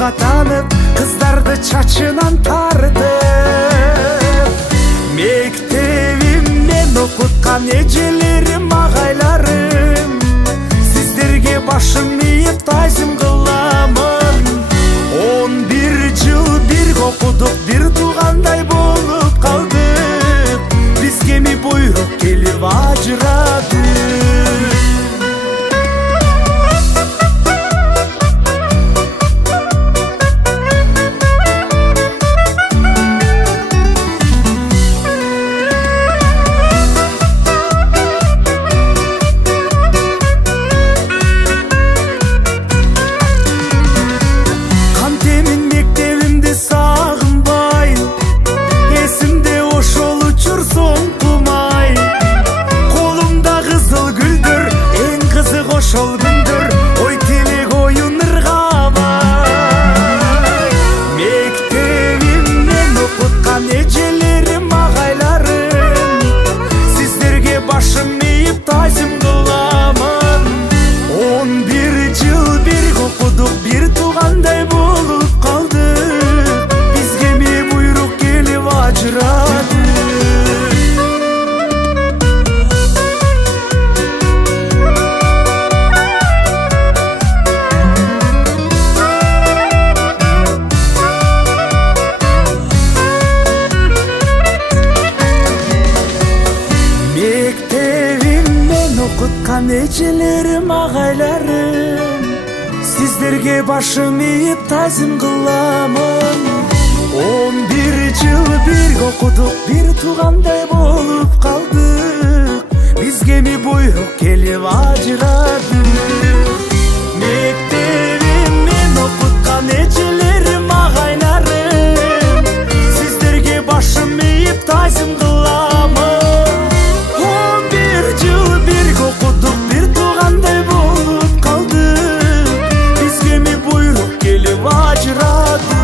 жолға танып, қыздарды чачынан тартып. Мектебімнен оқытқан ежелерім, ағайларым, сіздерге башым иіп тайзым қыламын. 11 жыл бірге оқыдық, бір туғандай болып қалдық. Бізге ми бұйрық келіп ажырады. Шол күндір ой телек ойын ырғабай. Мектебімнен оқытқан ежелерім, ағайларым, сіздерге башым иіп тайзым қыламын. 11 жыл бірге оқыдық, бір туғандай болып қалдық. Бізге ми бұйрық келіп ажырады. Мектебімнен оқытқан ежелерім, ағайларым, сіздерге башым иіп тайзым қыламын. 11 жыл бірге оқыдық, бір туғандай болып қалдық. Бізге ми бұйрық келіп ажырады. Мектебімнен оқытқан ежелерім, ағайларым, сіздерге башым иіп тайзым қыламын. Оқыдық, бір туғандай болып қалдық. Бізге ми бұйрық келіп ажырады.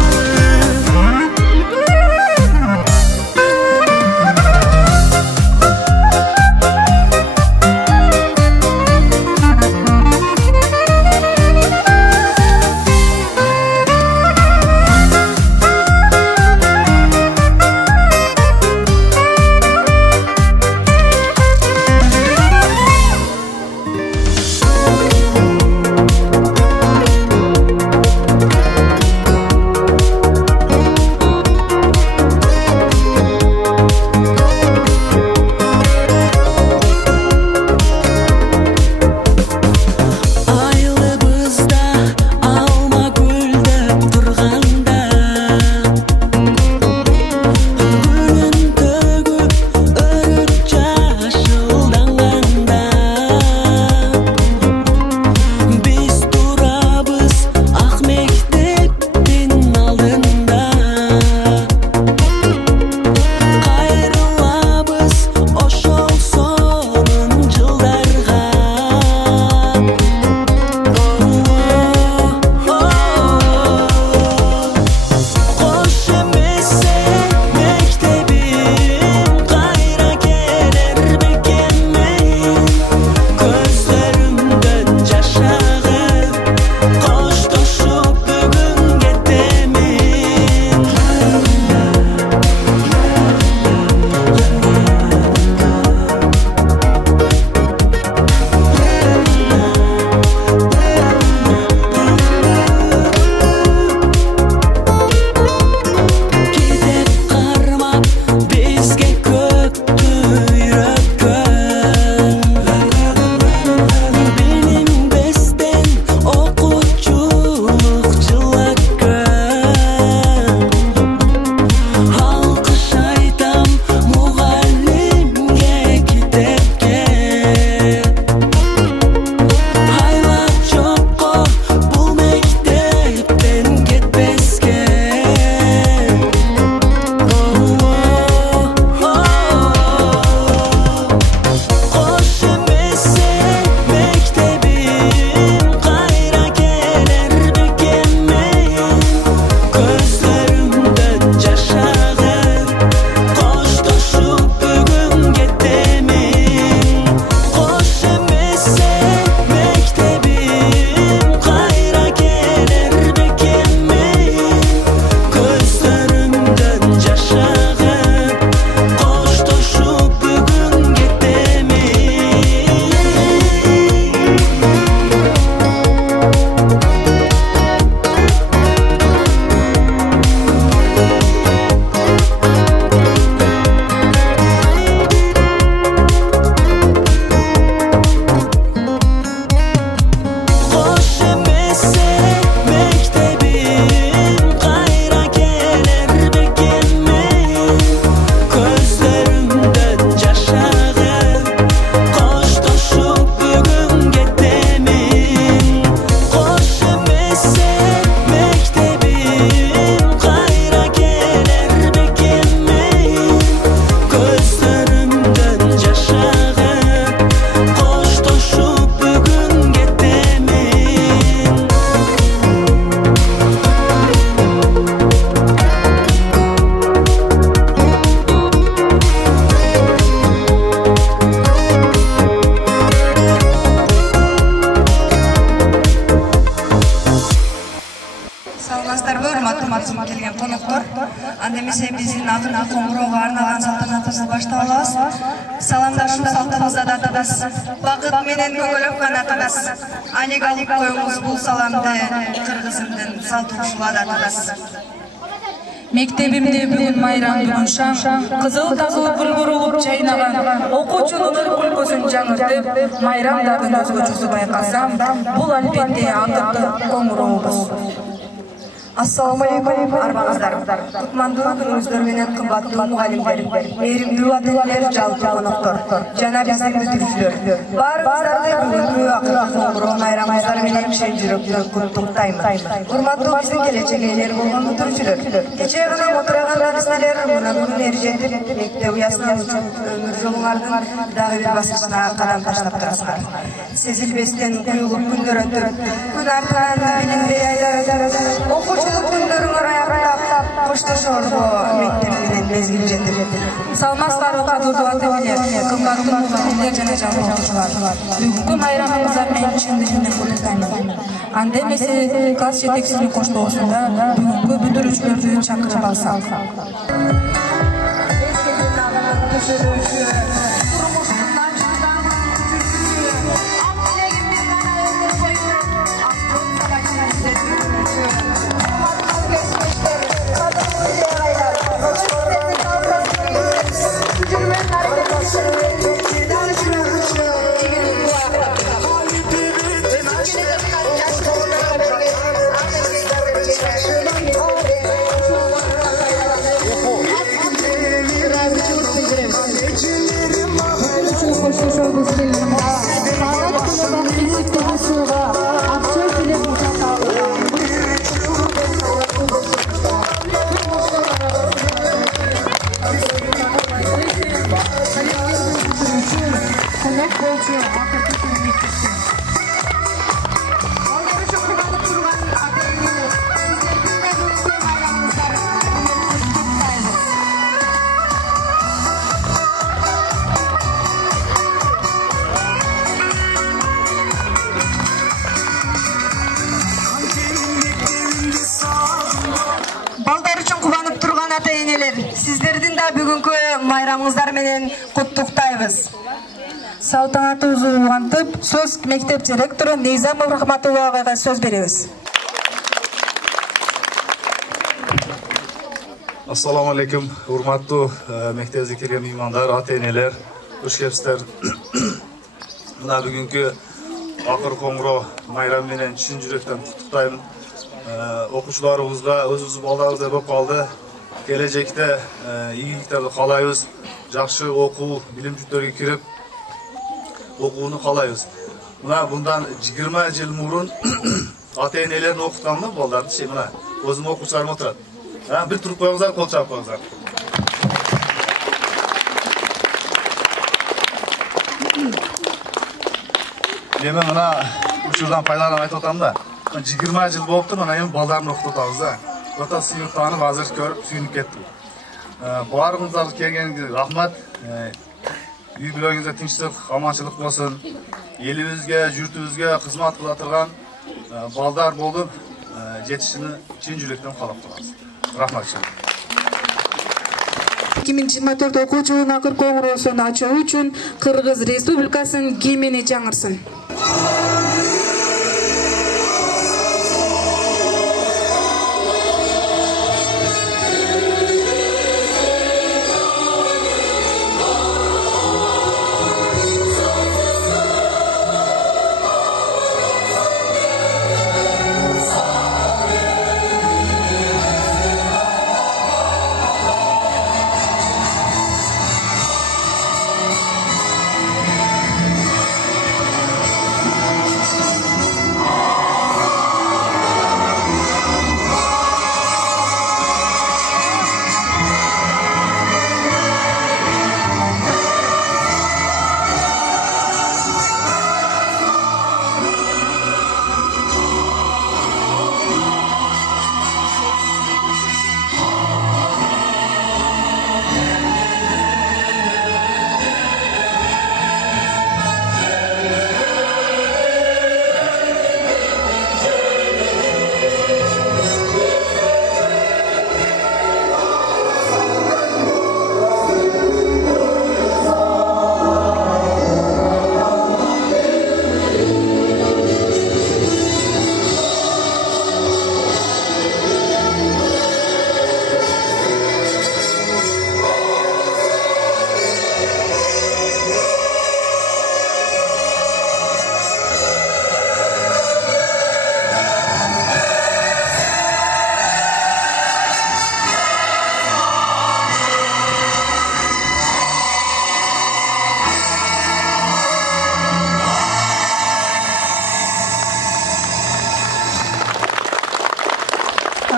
Саламатсыздарбы, урматтуу келген коноктор. Анда эмесе биздин акыркы коңгуроого арналган салтанатыбызды баштап алабыз. Саламдашуу салтыбызда да атабыз. Бакыт менен көгөлөп канатабыз. Алик алып коюңуз бул саламды кыргызымдын салт урушуга да атабыз. Мектебимде бүгүн майрам, бүгүн шаң, кызыл тагылып булбурулуп чайнаган, окуучунун ыр күлкүсүн жаңыртып, майрамдардын өзгөчөсү байкасам, бул албетте акыркы коңгурообуз. Ассаламу алейкум, арбаңыздар. Кутмандуу күнүңүздөр менен кымбаттуу мугалимдер, мээримдүү ата-энелер, жалпы коноктор, жана биздин бүтүрүүчүлөр. Баарыңыздарды бүгүнкү акыркы коңгуроо майрамыңыздар менен чын жүрөктөн куттуктайм. Урматтуу биздин келечек ээлери болгон бүтүрүүчүлөр. Кечээ гана мотураган силер мына бүгүн ери жетип мектеп уясынан өмүр жолуңардын дагы бир баскычына кадам таштап турасыздар. Сезилбестен куюлуп күндөр өтүп, күн артынан билимдей айлар күндөрүңөр аяктап коштошорго мектеп менен мезгил жетип. Саламатсыздарбы кадырлуу ата-энелер, кымбаттуу мугалимдер жана жалпы окуучулар. Бүгүнкү майрамыңыздар менен чын дилимден куттуктайм. Анда эмесе класс жетекчисинин коштоосунда бүгүнкү бүтүрүүчүлөрдү чакырып алсак. Сиздердин да бүгүнкү майрамыңыздар менен куттуктайбыз. Салтанатыбызды улантып, сөз мектеп директору Нейзамов Рахматулла агайга сөз беребиз. Ассаламу алейкум, урматтуу мектебибизге келген меймандар, ата-энелер, кош келипсиздер. Мына бүгүнкү акыркы коңгуроо майрам менен чын жүрөктөн куттуктайм. Окуучуларыбызга өзүбүздүн балдарыбыздай болуп калды. Келечекте ийгиликтерди каалайбыз, жакшы окуу, билим жүктөргө кирип, окууну каалайбыз. Мына bundan 20 жыл мурун ата-энелерин окутканмын балдарды, мына өзүм окуучуларым отурат. Bir turup koyuңuzlar, kol çarp koyuңuzlar. Мен мына учурдан пайдаланып айтып атам да. 20 жыл болуптур, мына эми балдарын окутуп атабыз да. Ата сыйыктанып, азыр көрүп, сүйүнүп кеттим. Баарыңыздарга келгениңизге рахмат. Үй бүлөгүңүздө тынчтык, аманчылык болсун. Элибизге, журтубузга кызмат кыла турган балдар болуп, жетишини чын жүрөктөн каалап турабыз. Рахмат. 2024 окуу жылынын акыркы коңгуроосун ачуу үчүн Кыргыз Республикасынын гимни жаңырсын.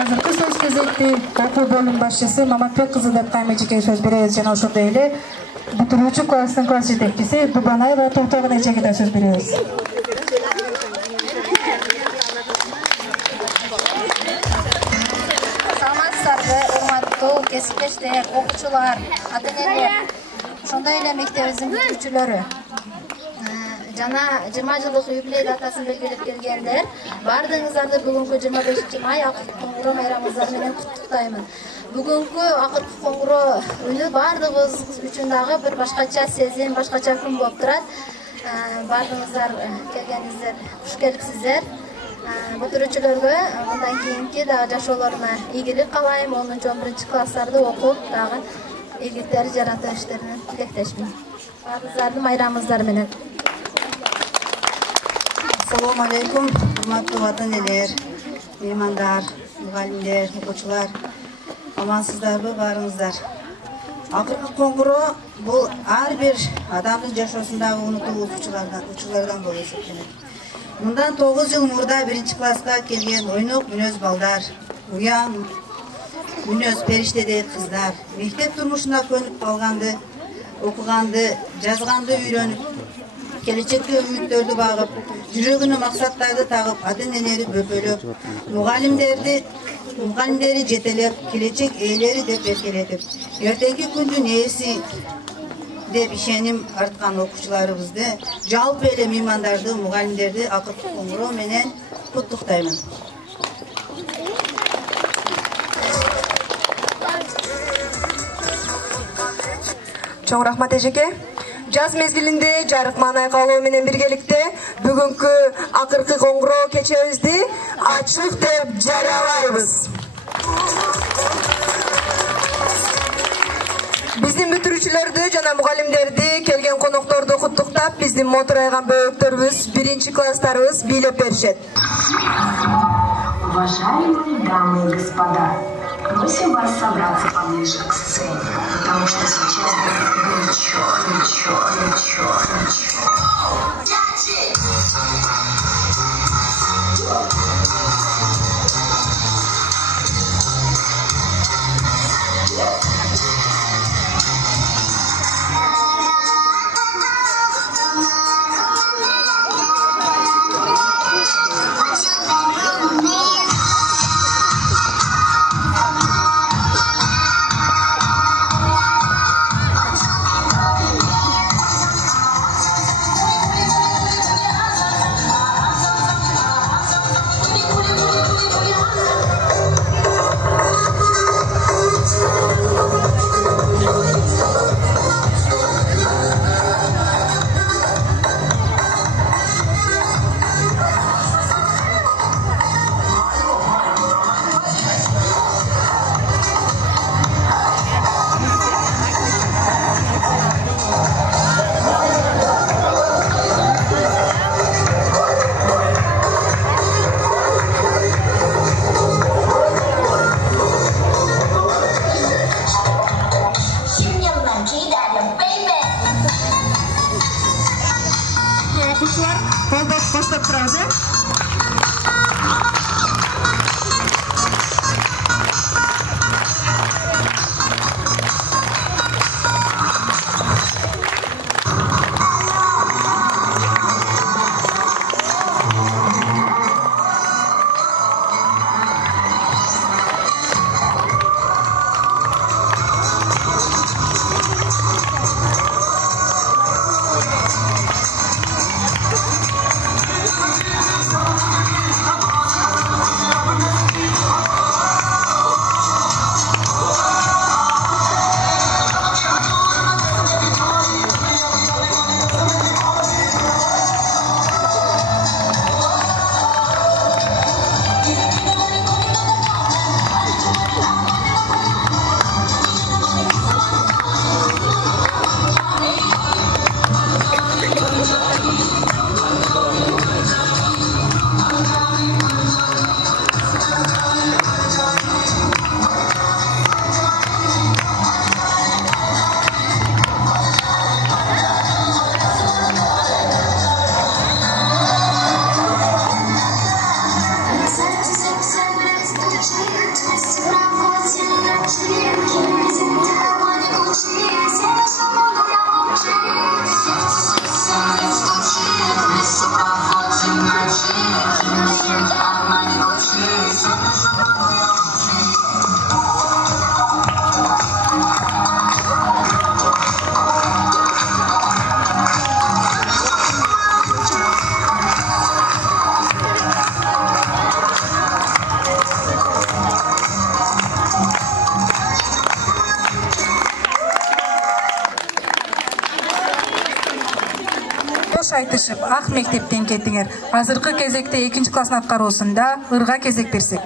азыркы сөз кезекти окуу бөлүм башчысы Маматбек кызы деп каймежеке сөз беребиз жана ошондой эле бүтүрүүчү класстын класс жетекчиси Дубанаева Токтогон эжеге да сөз беребиз. Саламатсыздарбы, урматтуу кесиптештер, окуучулар, ата-энелер, ошондой эле мектебибиздин бүтүүчүлөрү. Жана 20 жылдык юбилей датасын белгилеп келгендер, бардыгыңыздарды бүгүнкү 25 май акыркы коңгуроо майрамыңыздар менен куттуктаймын. Бүгүнкү акыркы коңгуроо үнү бардыгыбыз үчүн дагы бир башкача сезим, башкача күн болуп турат. Бардыгыңыздар келгениңиздер куш келипсиздер. Бүтүрүүчүлөргө мындан кийинки дагы жашоолоруна ийгилик каалайм. 10-11 класстарды окуп, дагы ийгиликтер жарата иштерине тилектешмин. Бардыгыңыздардын майрамыңыздар менен. Assalamu alaikum, hurmatlı ата-энелер, mehmanдар, mugallimler, okuyucular. Amansızlarбы барыңыздар. Акыркы коңгуроо бул ар бир адамдын жашоосундагы унутулуп учурлардан болуп эсептелет. Мындан 9 жыл мурда 1-класска келген ойнок мүнөз балдар, уян мүнөз периштедей кыздар, мектеп турмушуна көнүп калганды, окуганды, жазганды үйрөнүп, келечекке үмүттөрдү багып, жүрөгүнө максаттарды тагып, ата-энелери бөпөлөп, мугалимдери жетелеп, келечек ээлери деп эркелетип, эртеңки күндүн ээси деп ишеним арткан окуучуларыбызды, жалпы эле меймандарды, мугалимдерди акыркы коңгуроо менен куттуктаймын. Чоң рахмат эжеке. Жаз мезгилинде жарык маанай каалоо менен биргеликте бүгүнкү акыркы коңгуроо кечебизди ачык деп жарыялайбыз. Биздин бүтүрүүчүлөрдү жана мугалимдерди, келген конокторду куттуктап, биздин мотурайган бөбөктөрүбүз, 1-класстарыбыз бийлеп беришет. Уважаемые дамы и господа, просим вас собраться поближе к сцене, потому что сейчас будет горячо, горячо, горячо, горячо. кайтышып, ак мектептен кетиңер. Азыркы кезекте 2 класстын аткаруусунда ырга кезек берсек.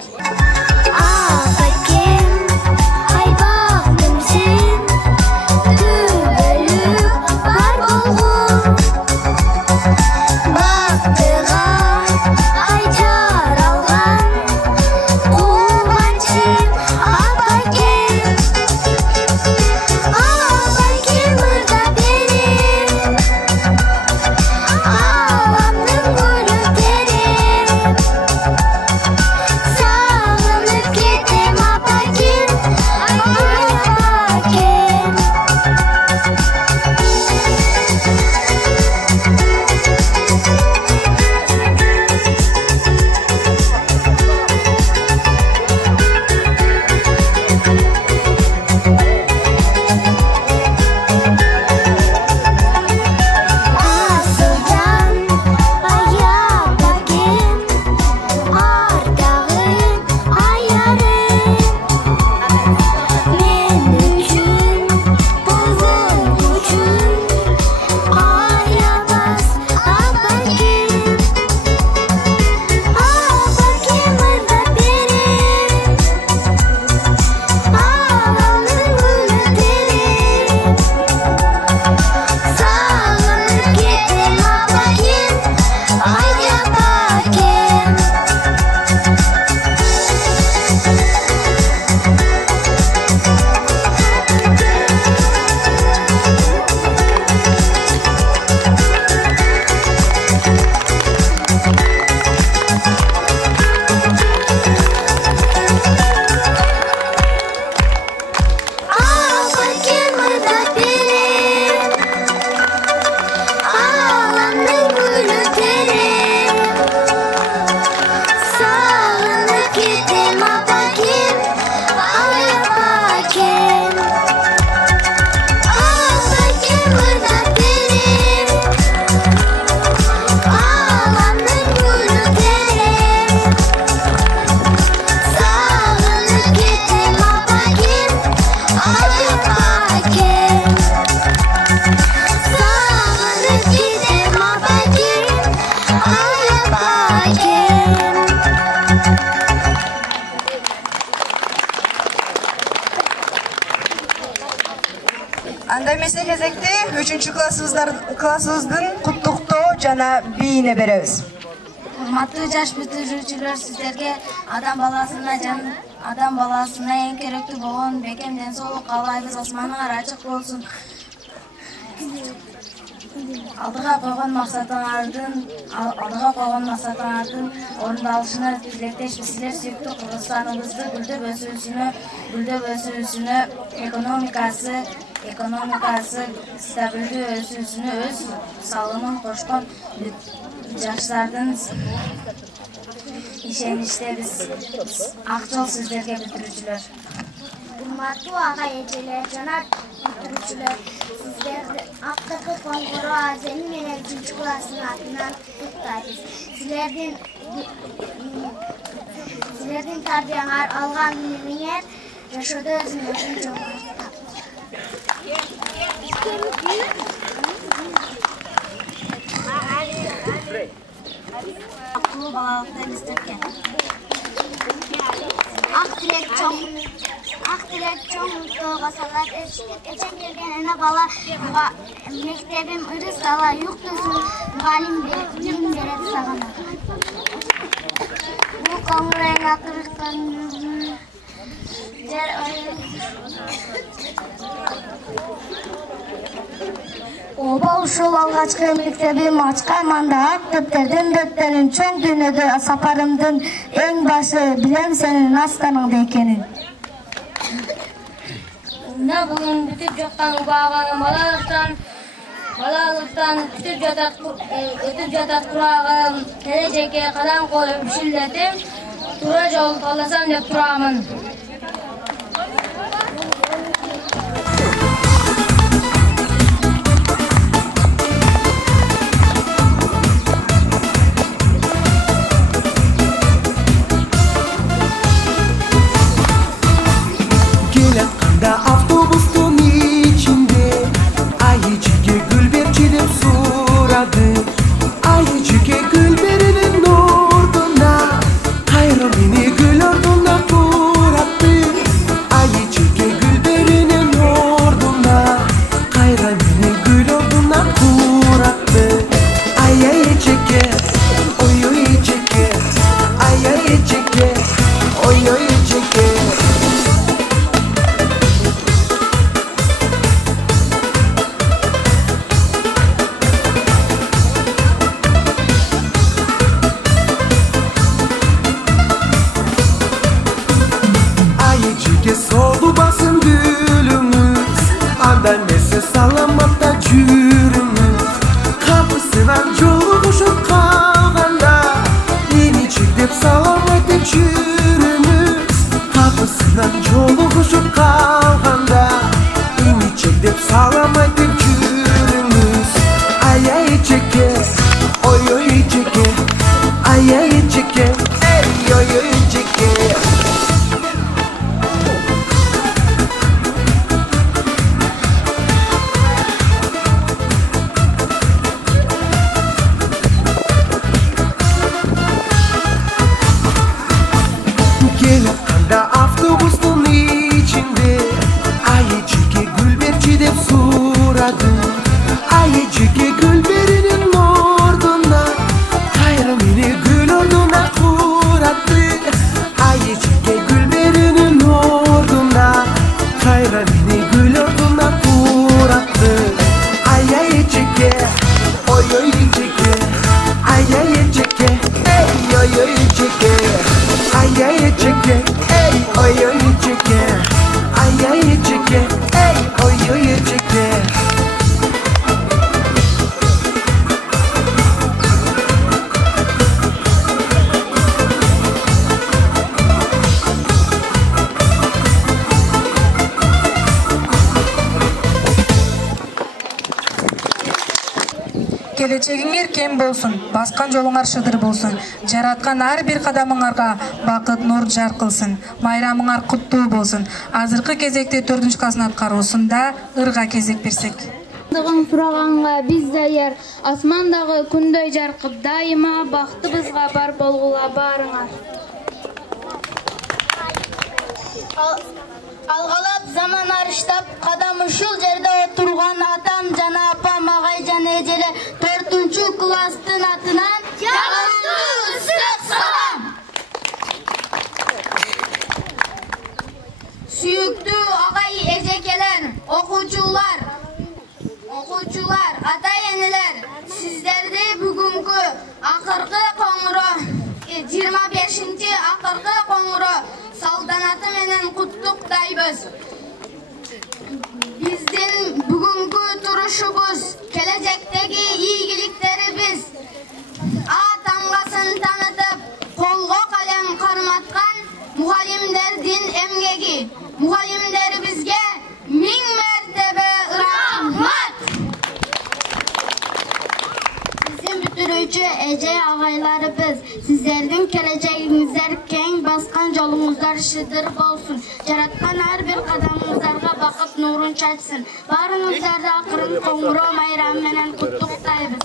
Анда эмесе кезекте 3-классыбыздын куттуктоо жана бийине беребиз. Урматтуу жаш бүтүрүүчүлөр, сиздерге адам баласына эң керектүү болгон бекем ден соолук каалайбыз. Асманыңар ачык болсун. Алдыга койгон максатыңардын орундалышына тилектешпиз. Силер сүйүктүү Кыргызстаныбызды гүлдөп өсүүсүнө, экономикасы стабилдүү өсүүсүнө өз салымын кошкон жаштардын ишеничтебиз. Ак жол сиздерге бүтүрүүчүлөр. Урматтуу ага эжелер жана бүтүрүүчүлөр, сиздерди Актыкы Коңгуроо Аземи менен 3-класстын атынан куттайбыз. Силердин тарбияңар алган менен жашоодо өзүңөрдүн жолуңарды Акылуу балалыкта издерген. Ак тилек чоң тоого салат. Эчен келген ана бала мектебим ырыс дала юктусун мугалим берет сагана. Бул Коңгуроо эң акыркы жер Оба ушул алгачкы мектебим ачкан манда ак дөптөрдүн чоң дүйнөгө сапарымдын эң башы билем сенин астаныңда экенин. Мына бүгүн бүтүп жаткан убагым балалыктан өтүп жатат курагым, келечекке кадам коюп ишилдетип, туура жол таласам деп турамын. Avtobustun içinde ayıcıya gül bir çilip suradı. meni gül orduna kurattı. Ayı çeke gülberinin orduna, kayra meni gül orduna kurattı. Ayı çeke, oy oy çeke, ayı çeke, oy oy çeke. Ayıcıge soldu basın gülümüz, andan nesi salamatta cürümüz. Kapısından joluguşup kalganda, inicik dep salamatı cürümüz. Kapısından joluguşup kalganda, inicik dep salamatı cürümüz. Ay ay çeke, oy oy çeke, ay ay çeke, ey oy oy çeke. Gelakanda avtobüsün içinde, ayıcıge gülberçi dep suradı. Ayıcıge gülberinin orduna, kayra meni gül orduna kurattı. Ayıcıge gülberinin orduna, kayra meni gül orduna kurattı. Ay ayıcıge, oy oy çeke, ay ayıcıge, ey oy oy çeke. Ay ay çeke, ey oy oy çeke, ay ay çeke, ey oy oy çeke. Келечегиңер кем болсун, баскан жолуңар шыдыр болсун. Жараткан ар бир кадамыңарга бакыт нур жар кылсын. Майрамыңар куттуу болсун. Азыркы кезекте 4-чү казнат кароосунда ырга кезек берсек. Сураганга биз даяр, асмандагы күндөй жаркып дайыма бактыбызга бар болгула барыңар. Алгалап заман арыштап, кадам ушул жерде отурган атам жана апам, агай жана эжеле 4-чү класстын атынан жагымдуу ысык салам. Сүйүктүү агай эжекелер, окуучулар, ата-энелер, сиздерди бүгүнкү акыркы коңгуроо 25-чи акыркы коңгуроо салтанаты менен куттуктайбыз. Биздин бүгүнкү турушубуз, келечектеги ийгиликтерибиз тамгасын танытып, колго калем карматкан мугалимдердин эмгеги. Мугалимдерибизге 1000 мертебе рахмат. Бүтүрүүчү эже агайларыбыз, сиздердин келечегиңиздер кең, баскан жолуңуздар шыдыр болсун. Жараткан ар бир кадамыңыздарга бакыт нурун чачсын. Баарыңыздарды акыркы коңгуроо майрамы менен куттуктайбыз.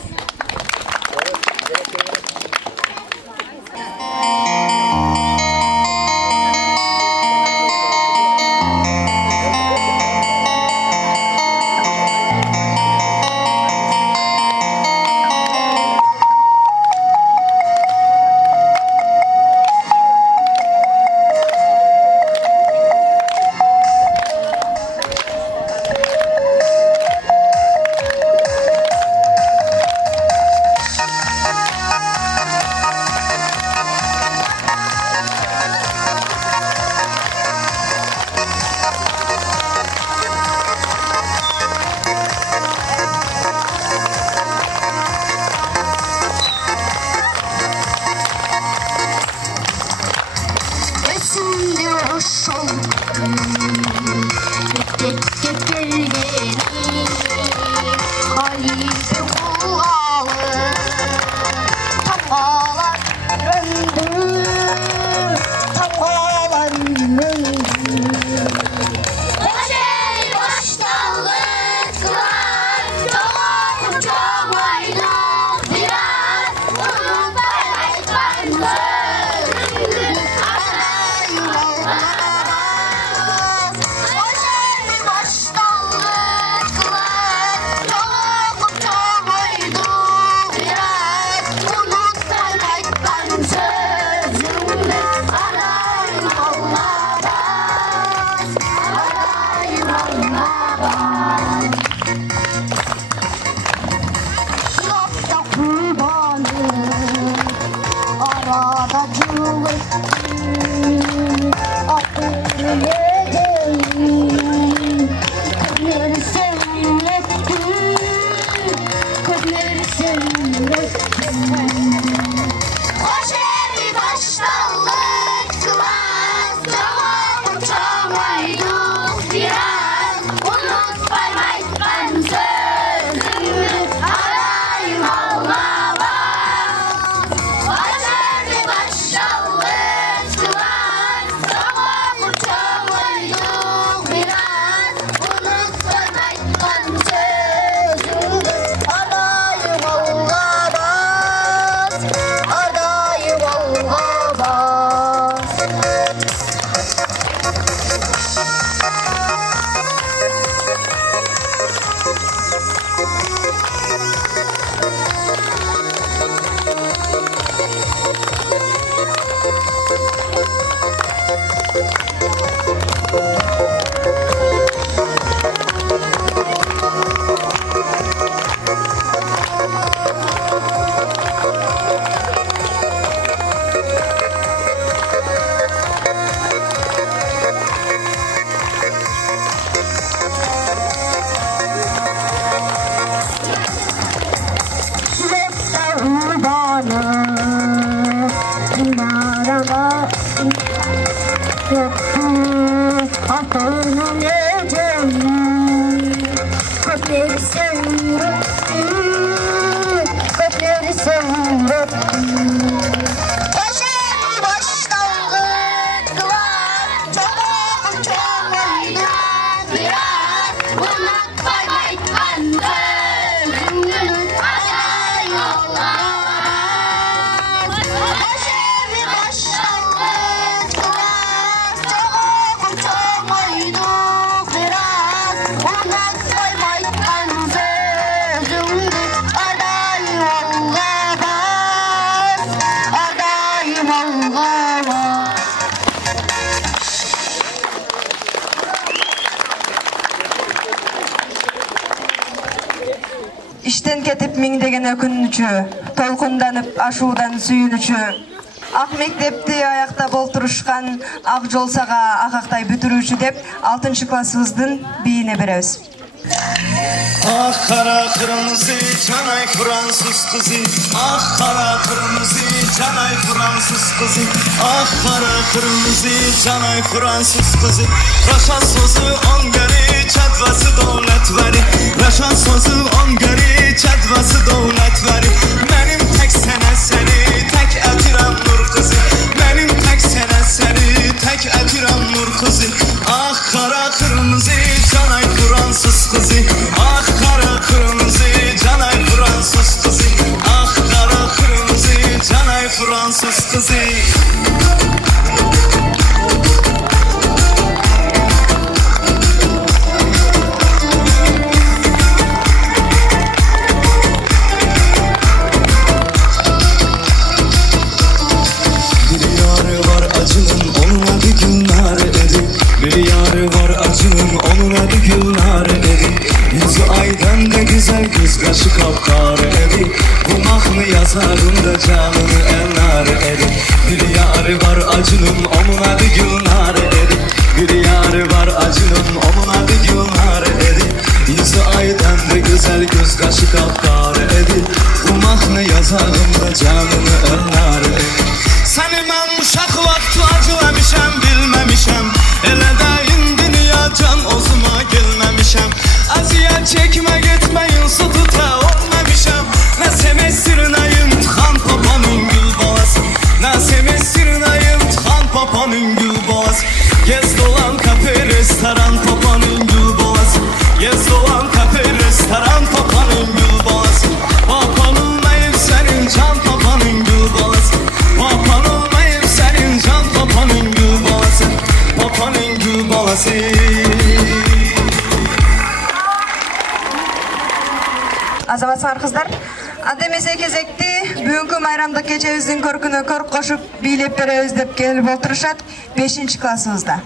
Atağının ecemden Köpleri seviyorum Köpleri seviyorum Yaşam başlangıç kılar Çok oynar biraz Bulmak koymaydı Gözümün ana yollar Yaşam başlangıç kılar Çok oynar biraz Bulmak koymaydı Gözümün ana yollar Adayım Allah'a İşten ketip mingdegen ökünüçü, tolkundanıp aşuudan suyunüçü. Ak mektepti ayakta bolturuşkan, ak jolsaga akактay бүтүрүүчү деп 6 klassыбыздын бийине беребиz. Ah kara kırmızı canay Fransız kızı Ah kara kırmızı canay Fransız kızı Ah kara kırmızı canay Fransız kızı Raşan sözü on geri çatvası devlet veri Raşan sözü on geri çatvası devlet veri Benim tek sene seni tek etirem nur kızı Benim tek sene seni tek etirem nur kızı Ah kara kırmızı canay Fransız kızı Ah kara kırmızı canay Fransız kızı Ah kara kırmızı canay Fransız kızı Bir yarı var acının onun adı Gülnar Edi Bir yarı var acının onun adı Gülnar Edi Yüzü aydan da güzel göz kaşı kapkar edi Bu mahnı yazarım da canını enler edi Bir yarı var acının onun adı Gülnar Edi Bir yarı var acının onun adı Gülnar Edi Yüzü aydan da güzel göz kaşı kapkar edi Bu mahnı yazarım da canını enler edi Seni ben uşaq vaxtı acılamışam bilmemişem Elə də indi niyə can ozuma gelmemişem Aziyet çekme gitmeyin su tuta olmamışam Ne semestr ne imtihan papanın gül balası Ne semestr ne imtihan papanın gül balası Gez dolan kafe restoran papanın gül balası Gez dolan kafe restoran papanın gül balası Papan olmayıp senin can papanın gül balası Papan olmayıp senin can papanın gül balası Papanın gül balası Азаматсыңар кыздар, анда эмесе кезекти бүгүнкү майрамдык кечебиздин көркүнө көрк кошуп бийлеп беребиз деп келип отурушат 5 классыбызда.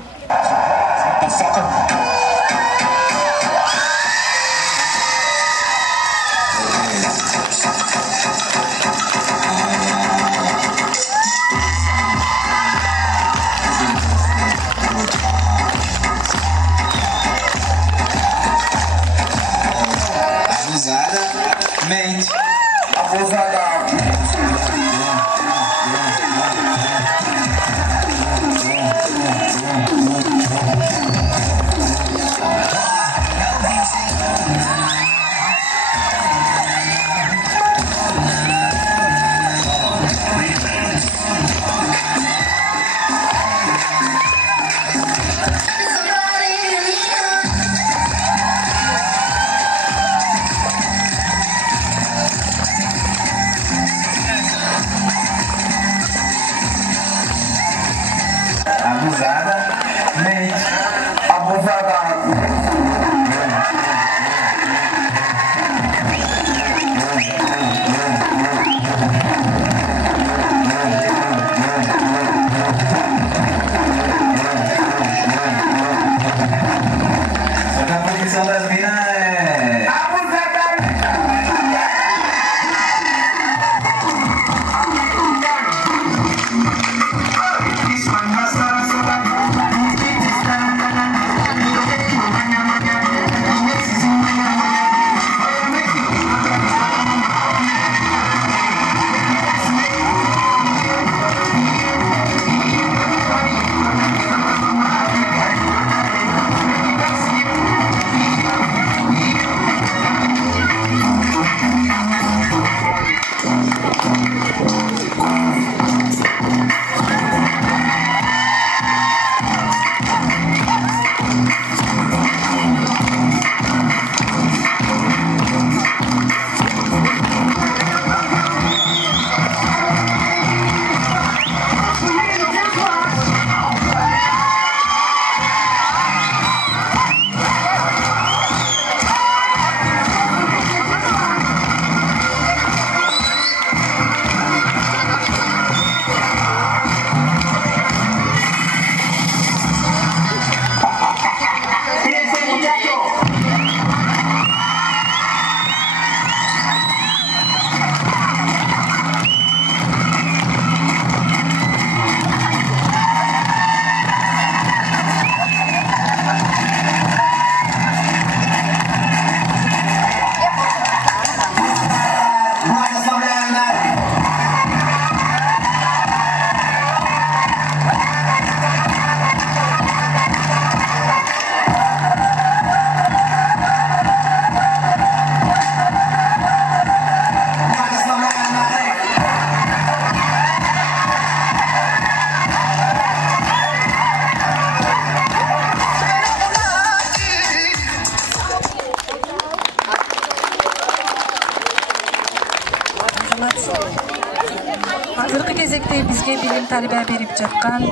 тарбия берип жаткан,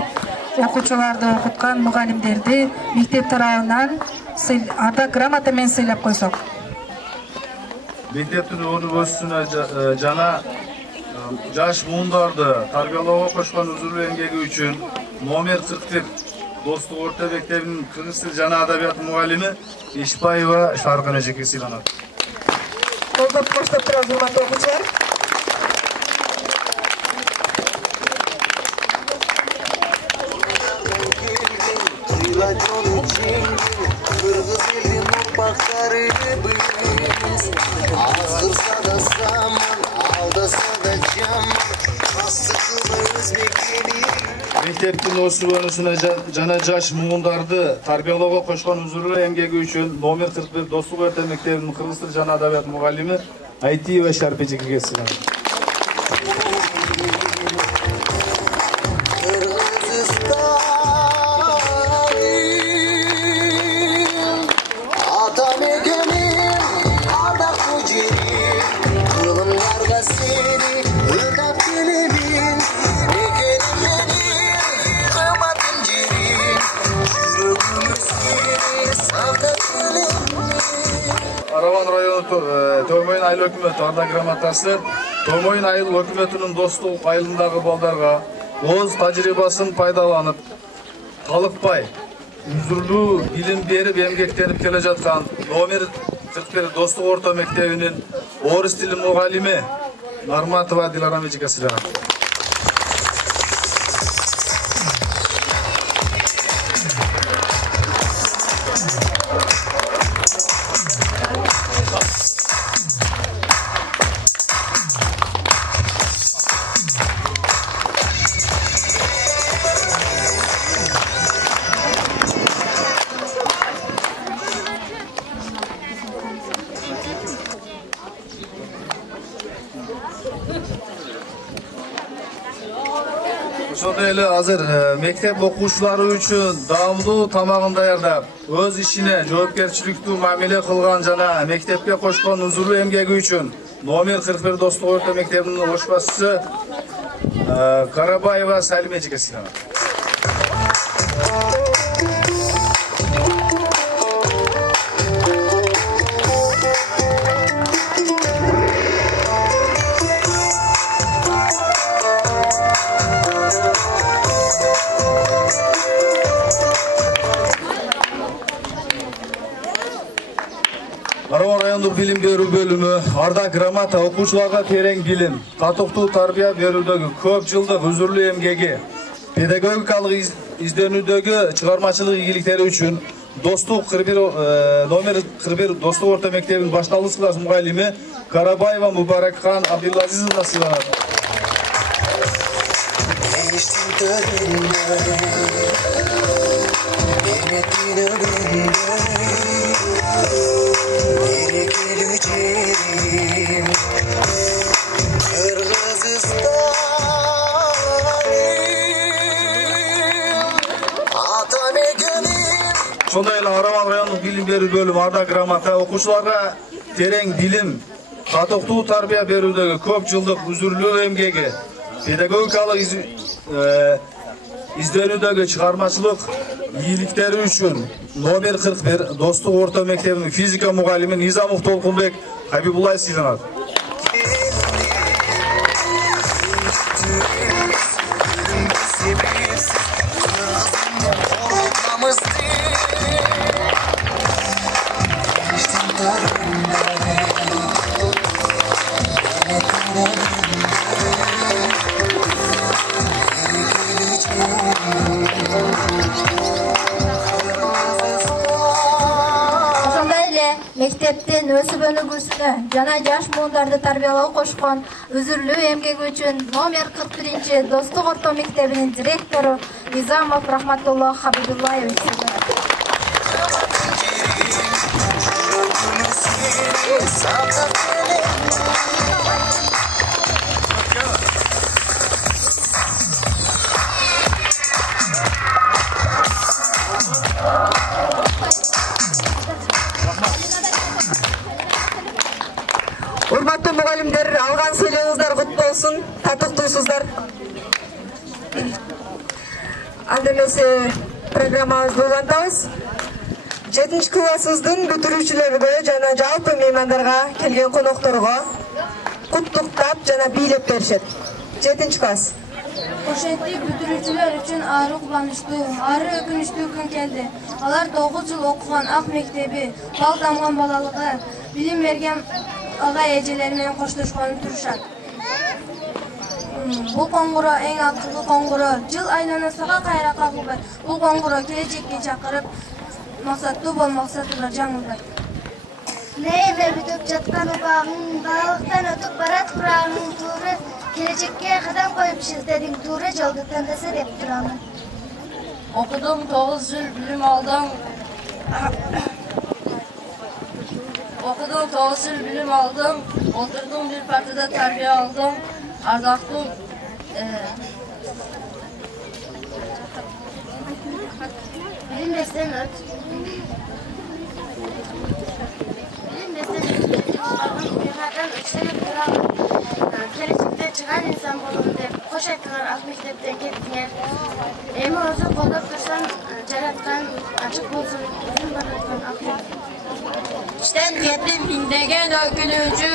окуучуларды окуткан мугалимдерди мектеп тарабынан ардак грамота менен сыйлап койсок. Мектептин өнүгүүсүнө жана жаш муундарды тарбиялоого кошкон үзүрүлүү эмгеги үчүн номер 41 Достук орто мектебинин кыргыз тил жана адабият мугалими Ишбаева Шаркан эжеке сыйланат. Колдоп коштоп турабыз, урматтуу окуучулар. Kırgız elin urpakları biz Ağırsa da zaman, aldasa da caman Astıklı özbekeli Мектептин өсүүнүсүнө жана жаш муундарды тарбиялоого кошкон үзүрүлүү эмгеги үчүн номер 41 Достук орто мектебинин кыргыз тил жана адабият мугалими Айтиева Шарпе эжекеге сыйланат. Араван району Томойн айыл өкмөтү ардак грамотасы Томойн айыл өкмөтүнүн достук айылындагы балдарга өз тажрыйбасын пайдаланып, талыкпай, үзүрүлүү билим берип эмгектенип келе жаткан номер 41 Достук орто мектебинин орус тили мугалими Нарматова Дилара эжеке сыйланат. Ошондой эле азыр мектеп окуучулары үчүн даамдуу тамагын даярдап, өз ишине жоопкерчиликтүү мамиле кылган жана мектепке кошкон үзүрүлүү эмгеги үчүн номер 41 Достук орто мектебинин ош башчысы Карабаева Салиме эжеке сыйланат. Араван райондук билим берүү бөлүмү ардак грамота окуучуларга терең билим, татыктуу тарбия берүүдөгү көп жылдык үзүрүлүү эмгеги, педагогикалык изденүүдөгү чыгармачылык ийгиликтери үчүн номер 41 Достук орто мектебинин башталгыч класс мугалими Карабаева Мубаракхан Абдулазизовна сыйланат. Ошондой эле Араван райондук билим берүү бөлүмү ардак грамота окуучуларга терең билим, татыктуу тарбия берүүдөгү көп жылдык үзүрүлүү эмгеги, педагогикалык изденүүдөгү чыгармачылык ийгиликтери үчүн номер 41 Достук орто мектебинин физика мугалими Низамов Толкунбек Хабибуллай сыйланат. Мектептин өсүп өнүгүүсүнө жана жаш муундарды тарбиялоого кошкон үзүрүлүү эмгеги үчүн номер 41 Достук орто мектебинин директору Низамов Рахматулло Хабибуллаевич сыйланат. Урматтуу мугалимдер, алган сыйлыгыңыздар куту болсун, татыктуусуздар. Андемесе программабызды улантабыз. 7 классыбыздын бүтүрүүчүлөрүгө жана жалпы меймандарга келген конокторго куттуктап жана бийлеп беришет. 7 класс. Ошентип бүтүрүүчүлөр үчүн ары кубанычтуу, ары өкүнүчтүү күн келди. Алар 9 жыл окуган ак мектеби, бал тамган балалыгы, билим берген ага эжелери менен коштошконуп турушат. Бул коңгуроо эң акылдуу коңгуроо. Жыл айланасага кайра кагылбай. Бул коңгуроо келечекке чакырып, максаттуу болмаксатыга жаңылбайт. Нейме бүтүп жаткан убагың, балалыктан өтүп барат курагың тууры, келечекке кадам коюп шилтедиң тууры жолду тандаса деп турамын. Окудум, 9 жыл билим алдым. Окудум, 9 жыл билим алдым. Отурдум, бир партада тарбия алдым. Ардактуу Билим берсең өт. Келечекте чыган инсан болом деп кош айткандар ак мектептен кеттиңер. Эми өзү колдоп турсаң, жараткан ачык болсун, өзүң бараткан ак мектеп. İşten kettim indegen ökülücü,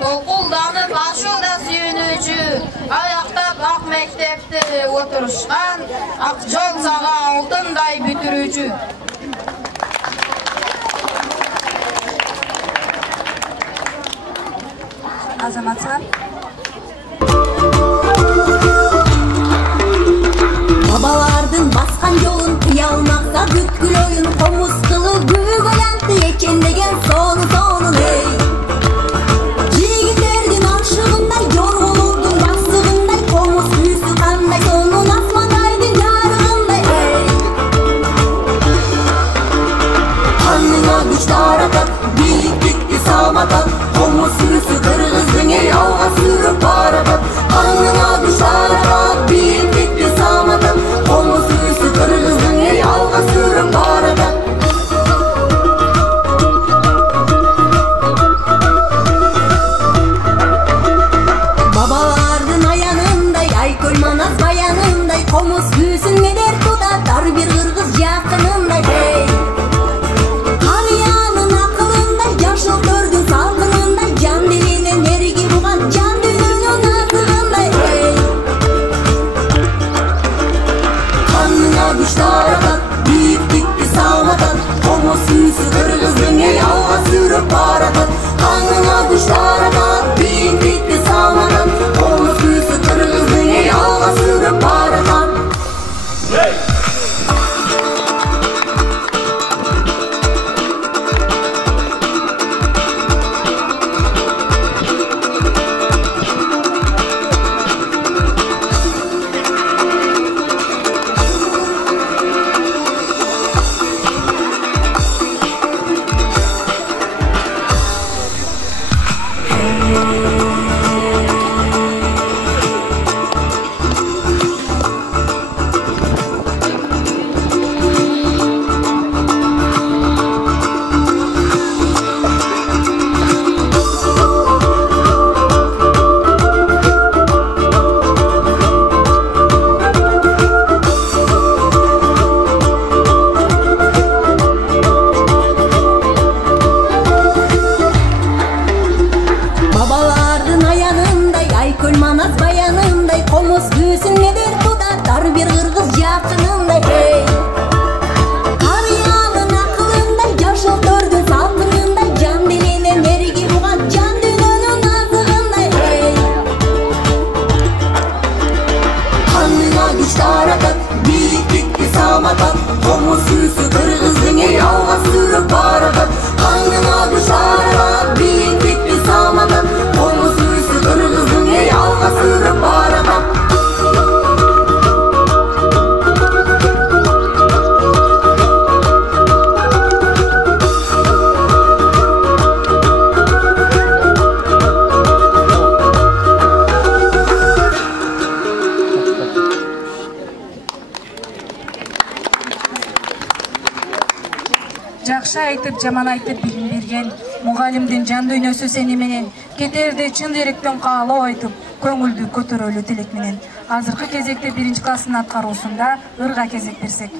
tokuldanıp aşuda suyunucu, ayaktap ak mektepte oturuşkan, ak jol sağa altınday bütürücü. Азаматсан. Babalardın baskan yolun kıyalmakta bütkül oyun komuz kılı büyügelenti eken degen sonun ey. Jigitlerдің aşığınday yorgunluğun yastığınday komuz büyüsü kanday sonun asmanaydın yarığınday ey. Kanına güç daratan birliklikti salmatan komuz büyüsü kırgızdın ey alğa sürüp baratan. Kanına güç daratan birliklikti salmatan komuz büyüsü kırgızdın ey alğa sürüp baratan. Babalardın ayanınday, Aykul Manaz bayanınday, komuz büyüsün neder tutar bir kırgız yakınınday hey. Kariyanın akılınday, yaşıl gördün salgınınday, can dilinin ergi bulan, can dününün azığınday hey. Kanına güç daratan, büyük dikti salmadan, komuz büyüsü kırgızdın ey alğa sürüp baratan. Kanına güç daratan, büyük dikti salmadan, komuz büyüsü kırgızdın ey alğa sürüp baratan. Hey! Babalardın ayanınday, Aykul Manaz bayanınday, komuz büyüsün neder tutar bir kırgız yakınınday hey. Kariyanın akılınday, yaşıl gördün salgınınday, can dilinin ergi bulan, can dününün azığınday hey. Kanına güç daratan, birliklikti salmatan, komuz büyüsü kırgızdın ey alğa sürüp baratan. Kanına güç daratan, birliklikti salmatan, komuz büyüsü kırgızdın ey alğa sürüp baratan. Жакшы айтып, жаман айтып билим берген мугалимдин жан дүйнөсү сени менен, кетерде чын жүрөктөн каалоо айтып, көңүлдү көтөрөлү тилек менен. азыркы кезекте 1-класстын аткаруусунда ырга кезек берсек.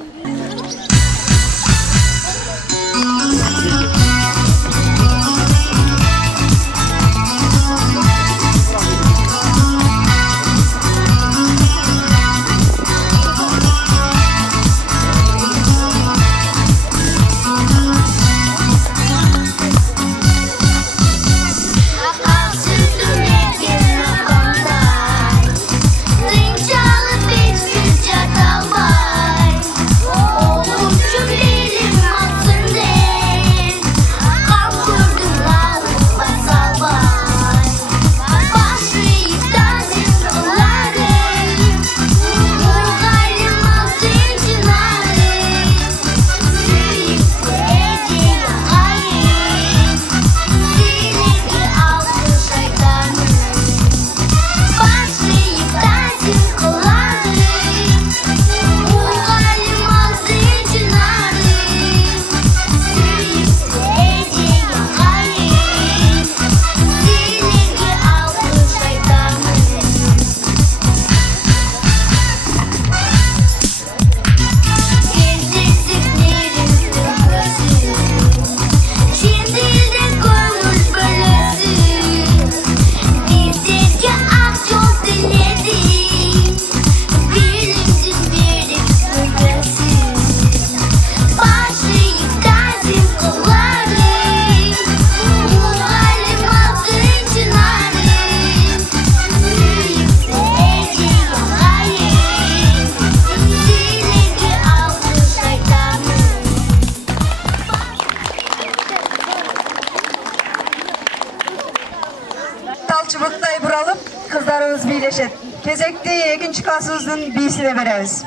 Talçıbıkтай buralып, kızlarımız birleşet. Кезекte 2. klasımızın birisine veririz.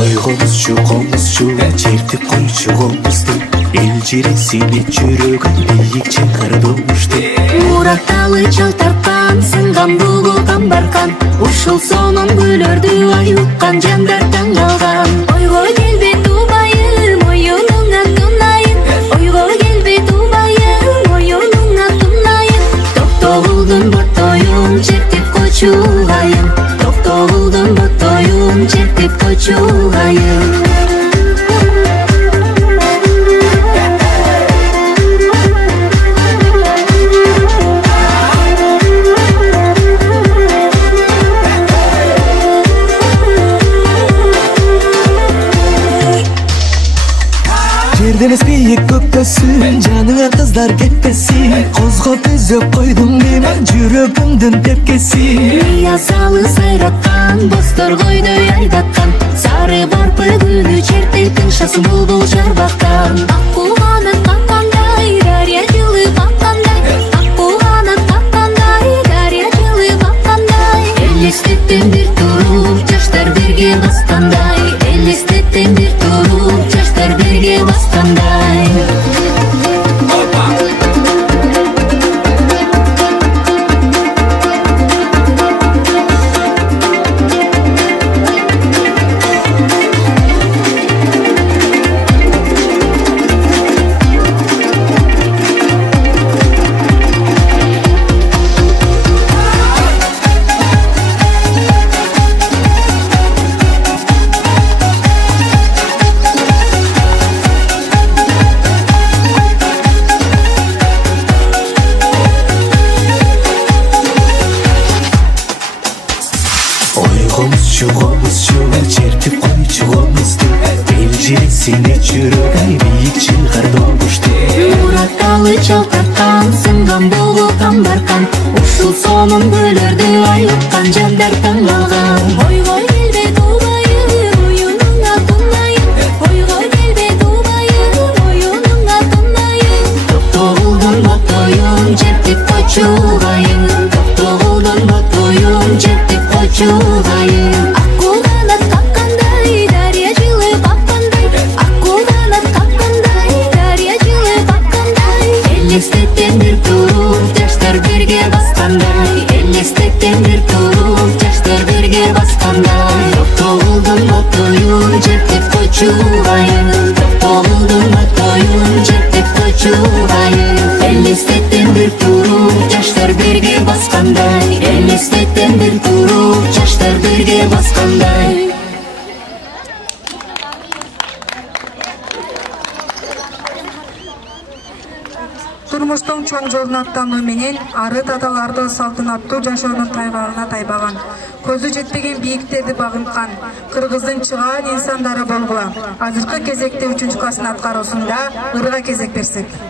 Ойғымызчу, қомызчу, чертіп қойчу қомызды Елжіресіне жүрегін биікче қырдылмышты Муратталы чал тартқан, сынған бұғы қамбарқан Ушыл сонын гүлөрді айыққан жандардан қалған Ойға келбе тумайым, ойыныңа тұнайын Ойға келбе тумайым, ойыныңа тұнайын Тоқтоғылдың бұртойын, чертіп қойчуғайын Тоқтоғылдың бұртойын, чертіп қойчуғайын Жерден биік көктөсүн, жаныңа қыздар кетпесин Қозғап үзіп қойдың деймін, жүрегімдің тепкесі Ясалы сайратқан, бостор қойдай айдатқан Сары барпы күні чертетін шасын бұл жарбақтан Аққуғаны қаққандай, дария жылы баққандай Аққуғаны қаққандай, дария жылы баққандай Елестеттен бір тұрып, жаштар берге басқандай Елестеттен бір тұрып, жаштар берге басқандай чертіп қойчу қомызды Елжіресіне жүрегін биікче қырдылмышты Муратталы чал тартқан, сынған бұғы қамбарқан Ушыл сонын гүлөрді айыққан жандардан қалған Ойға келбе тумайым, ойыныңа тұнайын Ойға келбе тумайым, ойыныңа тұнайын Тоқтоғылдың батойын, чертіп қойчуғайын Тоқтоғылдың батойын, чертіп қойчуғайын Аққуғанат қаққандай, дария жылы баққандай Аққуғанат қаққандай, дария жылы баққандай Елестеттен бір тұрып, жаштар берге басқандай Елестеттен бір тұрып, жаштар берге басқандай Тоқтоғылдың батойын, чертіп қойчуғайын Тоқтоғылдың батойын, чертіп қойчуғайын Елестеттен бір тұрып, жаштар берге басқандай Елестеттен бір турмуштун чоң жолун аттануу менен ары таталарды салтанаттуу жашоонун тайгагына тайбаган, көзү жетпеген бийиктерди багынткан кыргыздын чыгаан инсандары болгула. Азыркы кезекте 3-класстын аткаруусунда ырга кезек берсек.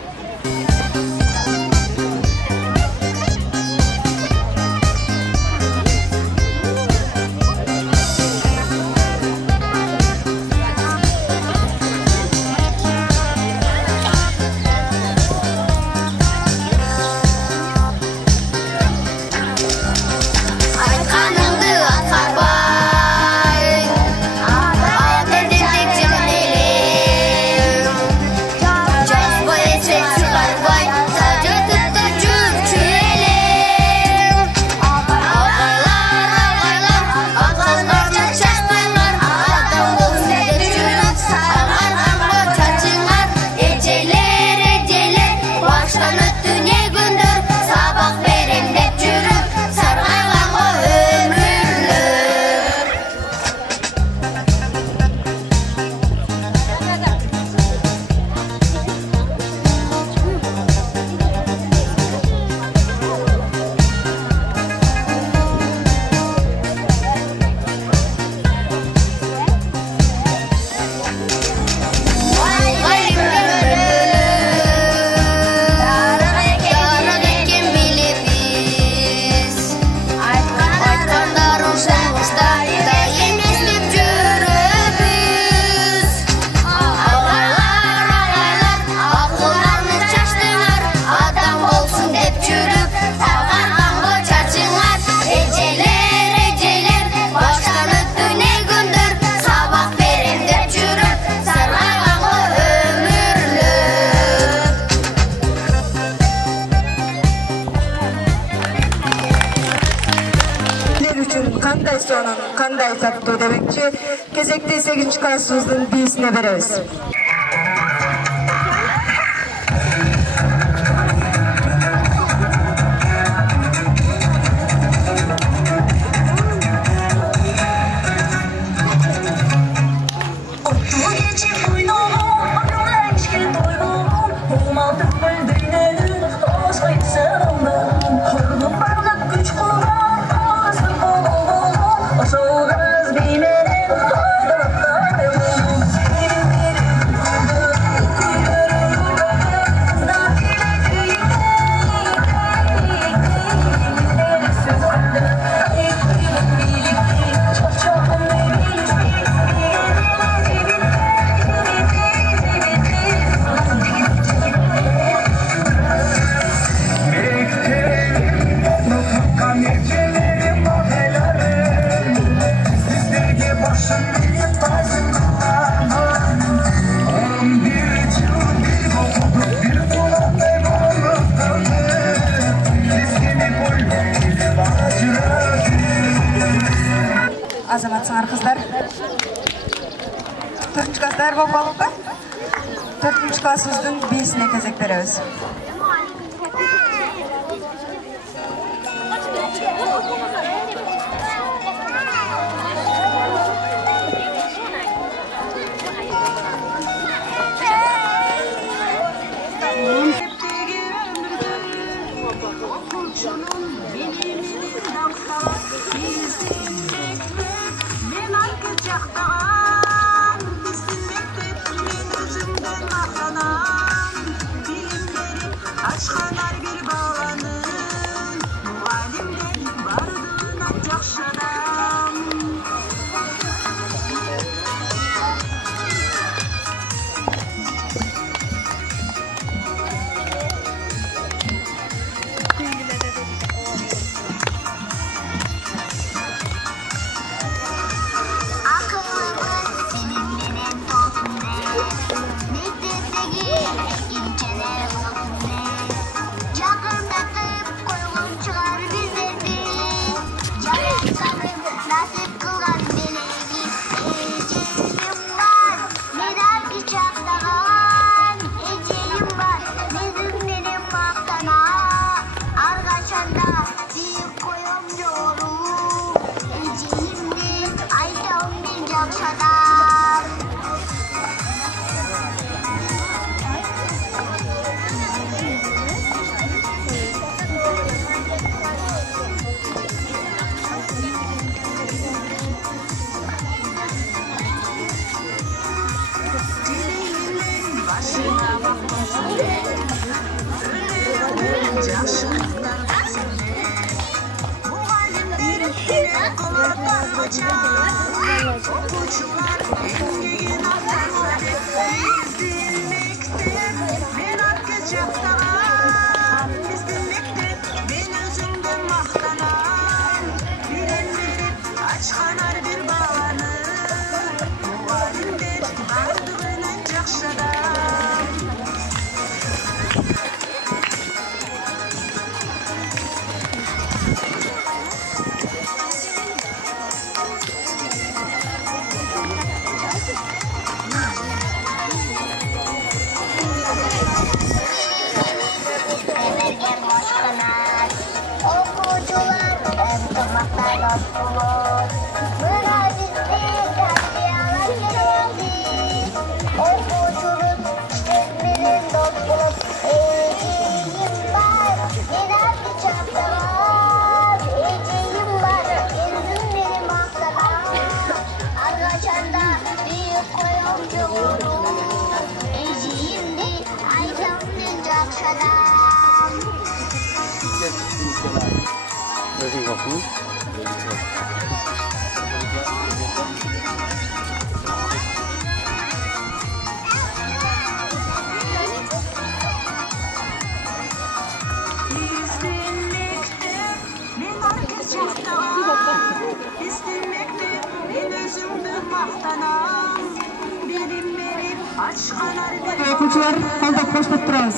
Кандай саптуу демекчи, кезекте 8-классыбыздын бийисине беребиз. Азаматсыңар кыздар. 4-класстар болуп калды. 4-классыбыздын бийисине кезек беребиз. Bilimleri Okuyucular, halda koşturup durarız.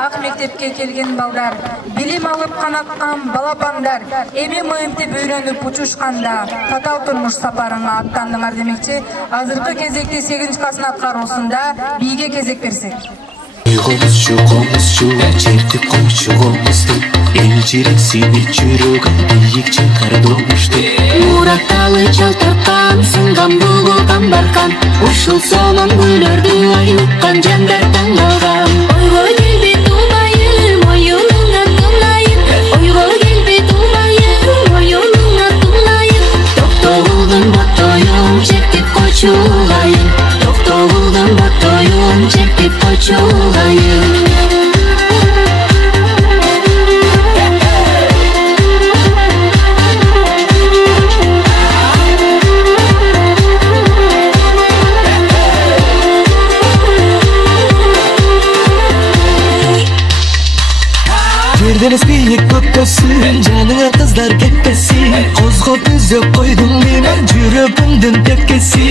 Ак мектепке келген балдар, билим алып канаткан балапандар, эми мынтип үйрөнүп учушканда татаал турмуш сапарыңа аттандыңар демекчи. Азыркы кезекте 8 класстын аткаруусунда бийге кезек берсек. Комузчу, чертип комчу комузду, элжирек сүйүп жүрөгүм бийик чакар добушту. Муратталы чал тарткан, сынган булгулган баркан, ушул сонун гүлөрдү аюккан жандар таң калган. Ойго келбей тумайым, оюнуңа тулайын, ойго келбей тумайым, оюнуңа тулайын. Токтогулдун боттоюм, чектип койчугайын, токтогулдун боттоюм, чектип койчугайын. Deniz biyik köpkösün, canına kızlar ketmesin. Kozgop üzüp koydum liman, жүрөгүмдүн tepkesi.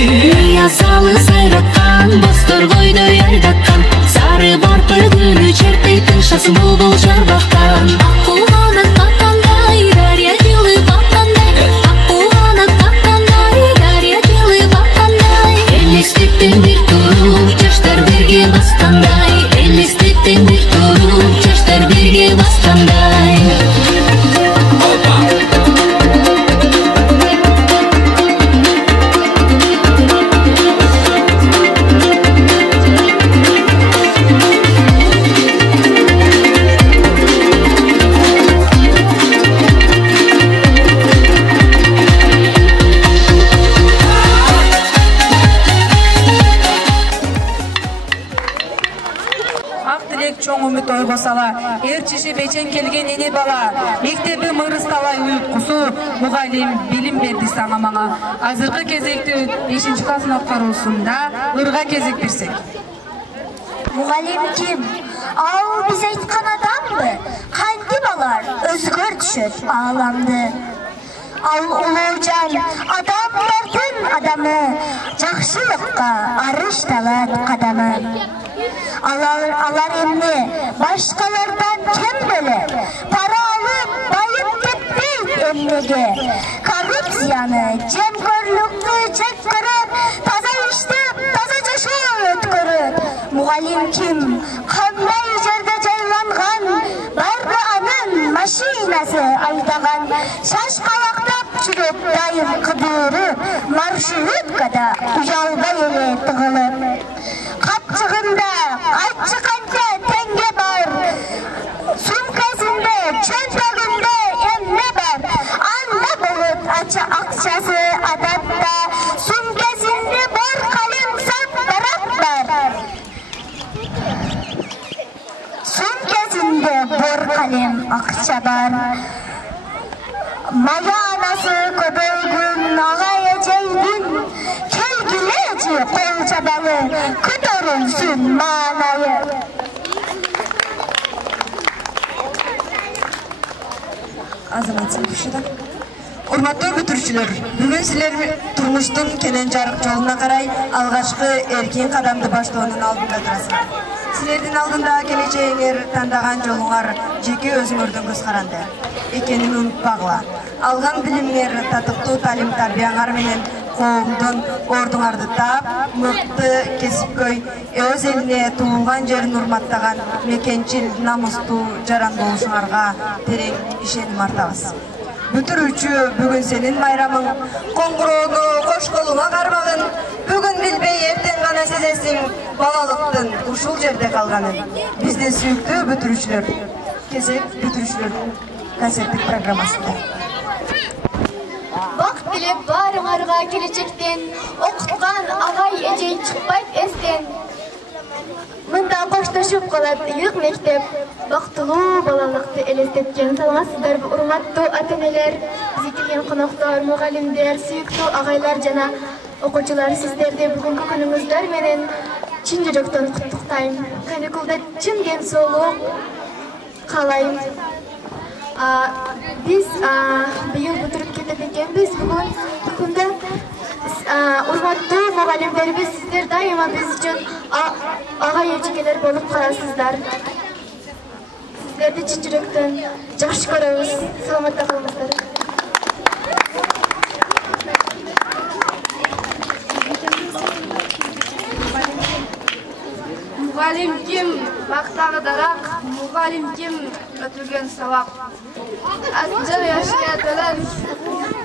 Yasalı sayratkan, bostor koydu yaydatkan, sarı barpı gülü çerteytin şasın bulbul jarbaktan. Akkulgana takkanday, darya жылы bakkanday, akkulgana takkanday, darya жылы bakkanday. Элестиктин bir turu, жаштар birge баскандай, элестиктин bir turu, жаштар birge баскандай. Чоң үміт ойға сала, ерчіші бечен келген ене бала, мектебі мырысталай ұйытқысы, мұғалим билим берді саңа маңа. Азырғы кезекті 5 классын аткаруусунда ырга кезек берсек. Мұғалим ким? Ал біз айтқан адамбы? Қанды балар өзгөр түшөт ааламды. Ал улуужан адамдардын адамы, жакшылыкка арышталат кадамы. Alar emni başkalardan kim böyle? Para alıp bayıp gitmeyin emnige. Korrupsiyanı, cemkorluktu çektirip, taza iştip, taza coşu ötkürüp. Muğalim kim? Kanday yerde caylangan, barba anın maşinası aydagan. Şaş kalaktap çürüp dayım kıdırıp, marşrutkada ujalda ele tığılıp. Kapçığında kaççı kanca tenge var, sumkasında çöntagında emme var. Anda bulut açı akçası adatta, sumkasında bor kalem sap barak var. Sumkasında bor kalem akça var. Maya anası köböygün ağaya ceydin, kelgileci kol çabalı kütörülsün manayı. Azamatsın kuşuda. Urmatlı götürüşçüler, bugün sizler turmuştun kenen jarık joluna karay algaçkı erkeğin kadamdı başlığının aldında durasın. Sizlerden aldında geleceğiңер tandagan joluңар jeki özüңөрдүн көз каранды экенин унутпагыла. Алган билимңер татыктуу талим тарбияңар менен коомдун ордуңарды таап, мыкты кесипкөй өз элине туулган жерин урматтаган мекенчил намустуу жаран болушуңарга терең ишеним артабыз. Бүтүрүүчү бүгүн сенин майрамың, коңгуроону кош колуңа кармагын, бүгүн билбей эртең гана сезесиң балалыктын ушул жерде калганын. Биздин сүйүктүү бүтүрүүчүлөр, кезек бүтүрүүчүлөрдүн концерттик программасында. Бак билеп барыңарга келечектен, окуткан агай эжей чыкпайт эстен. Мында коштошуп калат ыйык мектеп, бактылуу балалыкты элестеткен. Саламатсыздарбы урматтуу ата-энелер, бизи келген коноктор, мугалимдер, сүйүктүү агайлар жана окуучулар, сиздерди бүгүнкү күнүңүздөр менен чын жүрөктөн куттуктайм. Каникулда чын ден соолук каалайм. Биз быйыл бүтүрүп кетет экенбиз. Бүгүндө урматтуу мугалимдерибиз, сиздер дайыма биз үчүн агай эжекелер болуп каласыздар. Сиздерди чын жүрөктөн жакшы көрөбүз. Саламатта калыңыздар. Muğalim kim? Baktağı darak, muğalim kim? Ötürgen savak. Azıcık yaşlıya dönen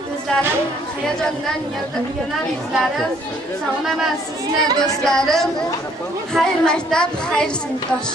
gözlerim, heyecandan yanan izlerim. Savunamam sizine dostlarım. Hayır mektep, hayır sınıftaş.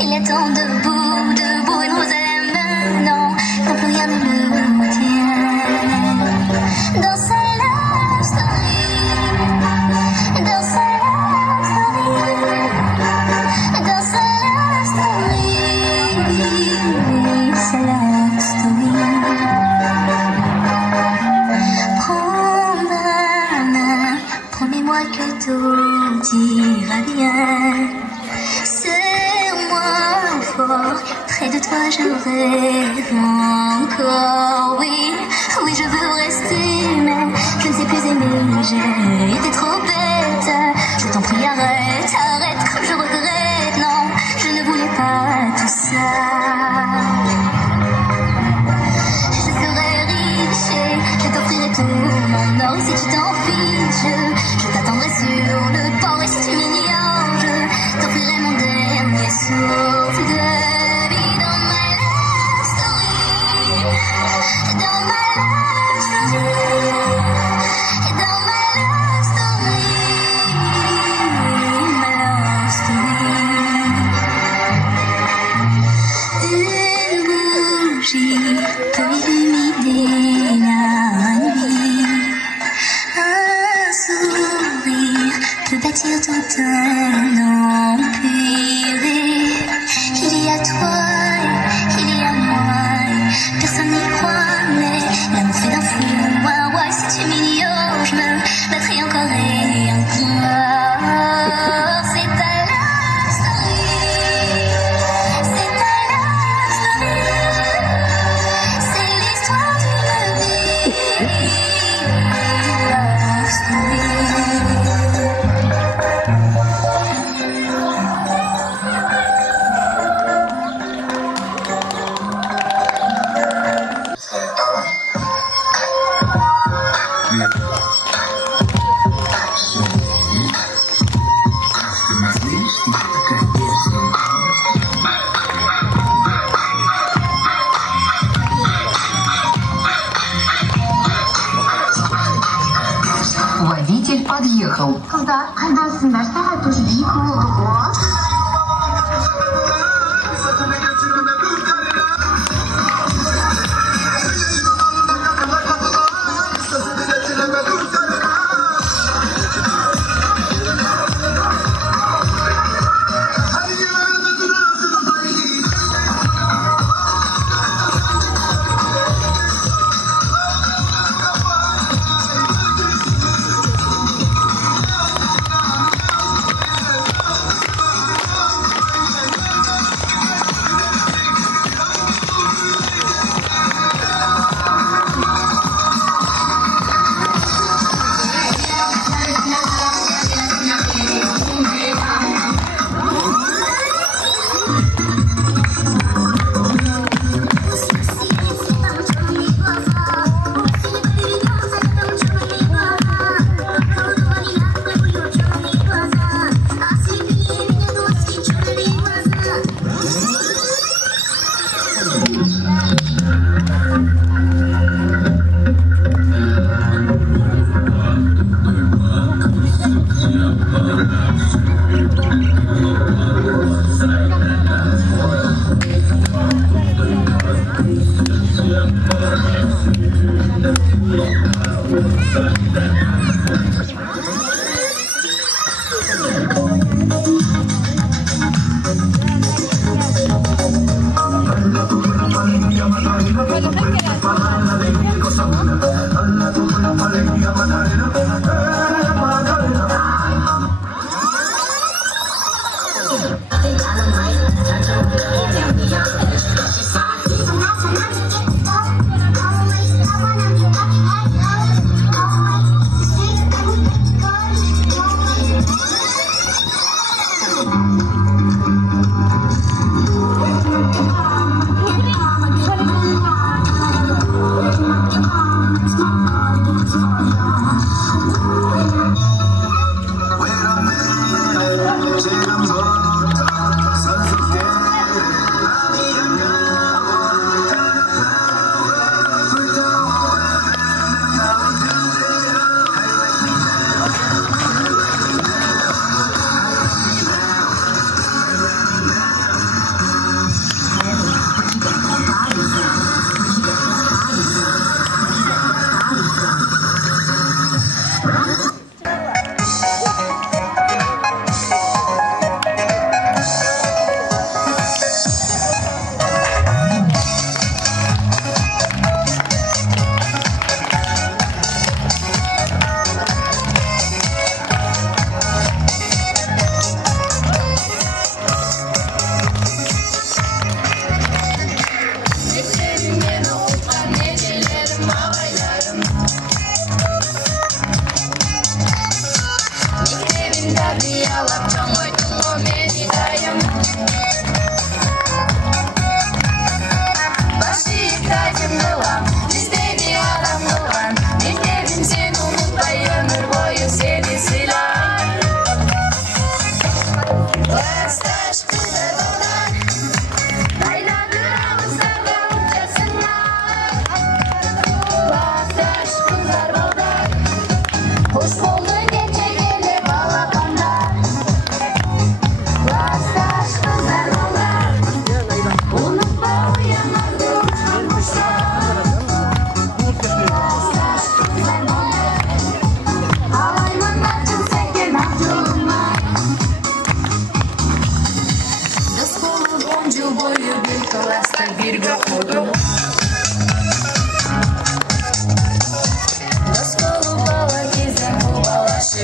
Il attend debout, debout, une rose à la main, non, quand plus rien ne le retient. Dans sa love story, dans sa love story, dans sa love story, sa love story. Prends ma main, promets-moi que tout ira bien. Près de toi je rêve encore, oui, oui je veux rester, mais je ne sais plus aimer, j'ai été trop bête. Je t'en prie arrête, arrête, comme je regrette, non, je ne voulais pas tout ça. Je serai riche et je t'offrirai tout mon fiche. Je t'attendrai sur le port et si tu m'ignores, je t'offrirai mon dernier souffle de vie dans my love story. Dans my love story. Dans my love story. My love story. Une bougie peut illuminer la nuit. Un sourire peut bâtir tout un empire. Il y a toi, il y a moi, personne n'y croit, mais l'amour fait d'un fou. Ouais, si tu m'ignores, je me battrai encore et encore. C'est ta love story. C'est ta love story. C'est l'histoire d'une vie. Love story. Водитель подъехал. Когда сағат уже Oldu gece gelip alakanda Klastaş kızlar olar Unutma uyanardı uçurmuşlar Klastaş kızlar olar Alayman açın seken aklımlar Dost bolup 10 yıl boyu bir klasta birge okudum Dost bolup bala gezem bu balaşı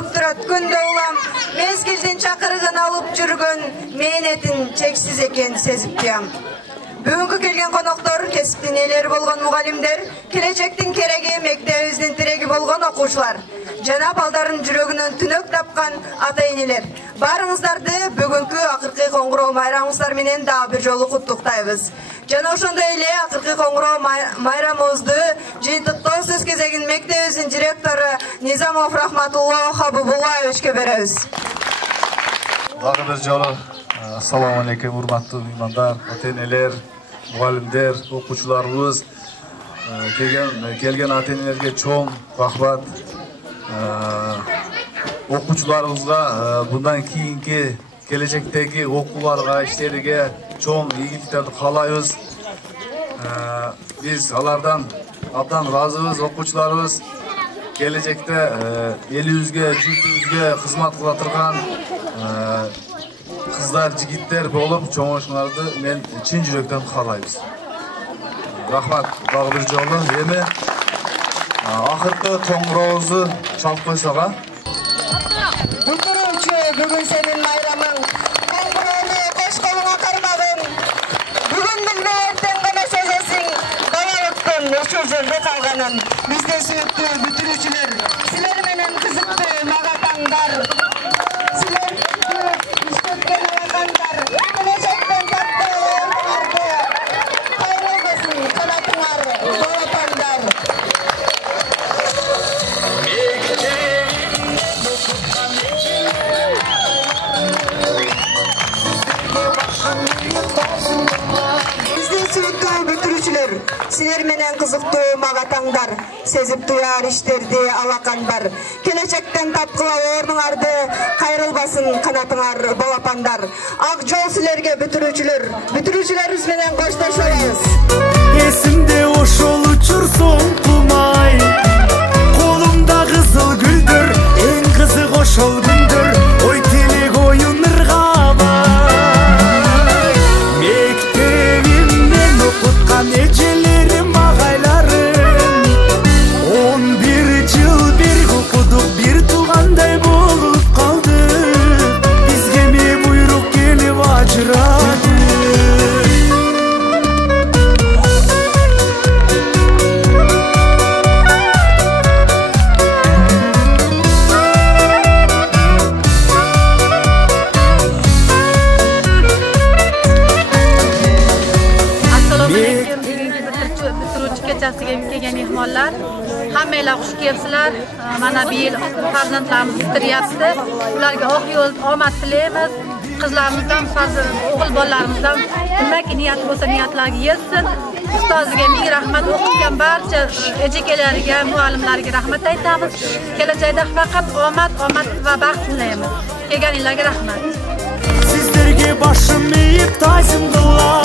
Бүгіп тұрат күнді ұлам, мезгілден чақырығын алып жүрген мейнетін чексіз екен сезіп тұям. Бүгінгі келген қонақтар кәсіптен иелері болған мұғалімдер, келешектің керегі мектебіміздің тірегі болған оқушылар, жана балдардың жүрегінен түнек тапқан ата-енелер. Барыңыздарды бүгінгі ақырқы қоңырау майрамыңыздар менен да бір жолы құттықтайбыз. Жана ошондой эле акыркы коңгуроо майрамыбызды жыйынтыктоо сөз кезегин мектебибиздин директору Низамов Рахматулло Хабибуллаевичке беребиз. Дагы бир жолу assalomu alaykum урматтуу меймандар, ата-энелер, мугалимдер, окуучуларыбыз, келген ата-энелерге чоң рахмат. Окуучуларыбызга bundan кийинки келечектеги окууларга, иштериге чоң ийгиликтерди каалайбыз. Биз алардан абдан ыраазыбыз, окуучуларыбыз келечекте элибизге, журтубузга кызмат кыла турган кыздар, жигиттер болуп чоңоюшуңарды мен чын жүрөктөн каалайбыз. Рахмат дагы бир жолу. Эми акыркы коңгурообузду чалып койсок а. Бүтүрүүчү бүгүн сенин майрамың. Коңгуроону кош колуңа кармагын. Бүгүн билбей эртең гана сезесиң. Далалыктын ошол жерде калганын. Биздин сүйүктүү бүтүрүүчүлөр, силер менен кызыктуу мага таңдар. Силер иштеткен алакандар. Келечектен таттуу оңдарды. Кайрылбасын канатыңар, балапандар. Биздин сүйүктүү бүтүрүүчүлөр, силер менен кызыктуу мага таңдар, сезип туяр иштерди алакандар. Келечектен тапкыла орнуңарды, кайрылбасын канатыңар, балапандар. Ак жол силерге бүтүрүүчүлөр, бүтүрүүчүлөрүбүз менен коштошобуз. Эсимде ошол учур соңкумай, колумда кызыл гүлдөр, эң кызык ошол күндөр, ой тилек оюн ыргабай. Мектебимден окуткан эжелерим, агайларым, 11 жыл бир окудук, бир туугандай болуп калды. Бизге эми буйрук келип ажырады. Kelgan mehmonlar, hammanglar xush kelibsizlar. Mana bu yil farzandlarimiz bitiryapti. Ularga oq yo'l omad tilaymiz. Qizlarimizdan, o'g'il bolalarimizdan nimaki niyat bo'lsa niyatlarga yetsin. Ustoziga ming rahmat, o'qitgan barcha ejikalariga, muallimlarga rahmat aytamiz. Kelajakda faqat omad va baxt tilaymiz. Kelganinglarga rahmat. Sizlarga boshim egib ta'zim qilaman.